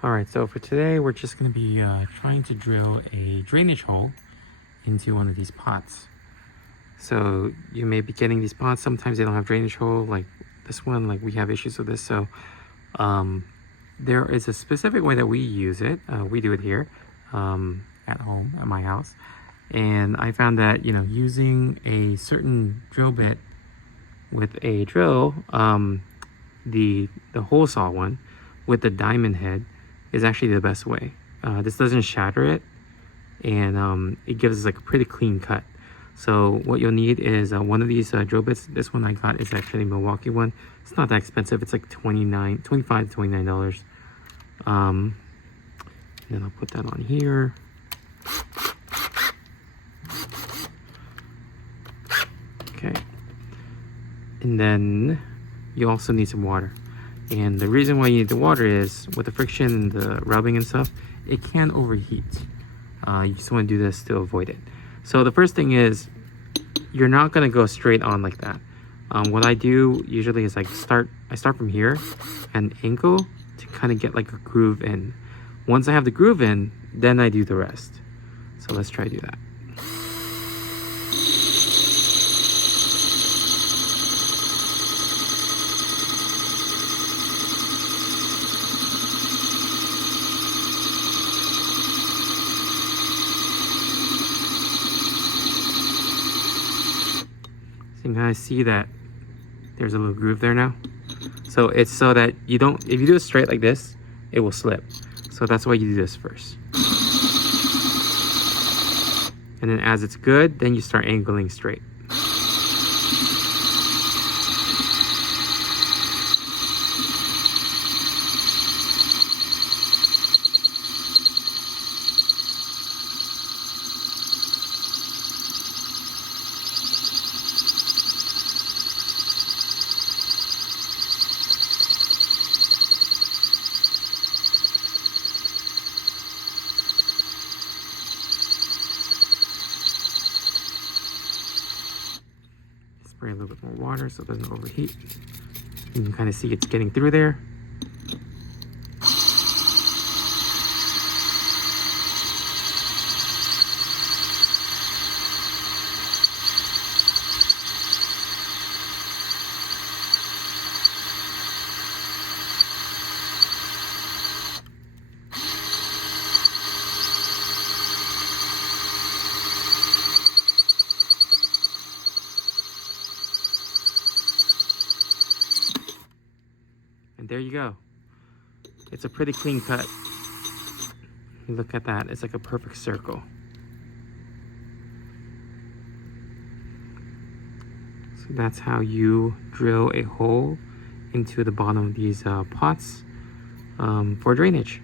All right, so for today, we're just gonna be trying to drill a drainage hole into one of these pots. So you may be getting these pots, sometimes they don't have drainage hole, like this one, like we have issues with this. So there is a specific way that we use it. We do it here at home, at my house. And I found that, you know, using a certain drill bit with a drill, the hole saw one with the diamond head is actually the best way. This doesn't shatter it, and it gives us like a pretty clean cut. So what you'll need is one of these drill bits. This one I got is actually a Milwaukee one. It's not that expensive. It's like $25 to $29. And then I'll put that on here. Okay. And then you also need some water. And the reason why you need the water is with the friction and the rubbing and stuff, it can overheat. You just want to do this to avoid it. So the first thing is, you're not going to go straight on like that. What I do usually is I start from here and angle to kind of get like a groove in. Once I have the groove in, then I do the rest. So let's try to do that. You can kind of see that there's a little groove there now. So it's so that you don't, if you do it straight like this, it will slip. So that's why you do this first. And then as it's good, then you start angling straight. Spray a little bit more water so it doesn't overheat. You can kind of see it's getting through there. And there you go. It's a pretty clean cut. Look at that. It's like a perfect circle. So that's how you drill a hole into the bottom of these pots for drainage.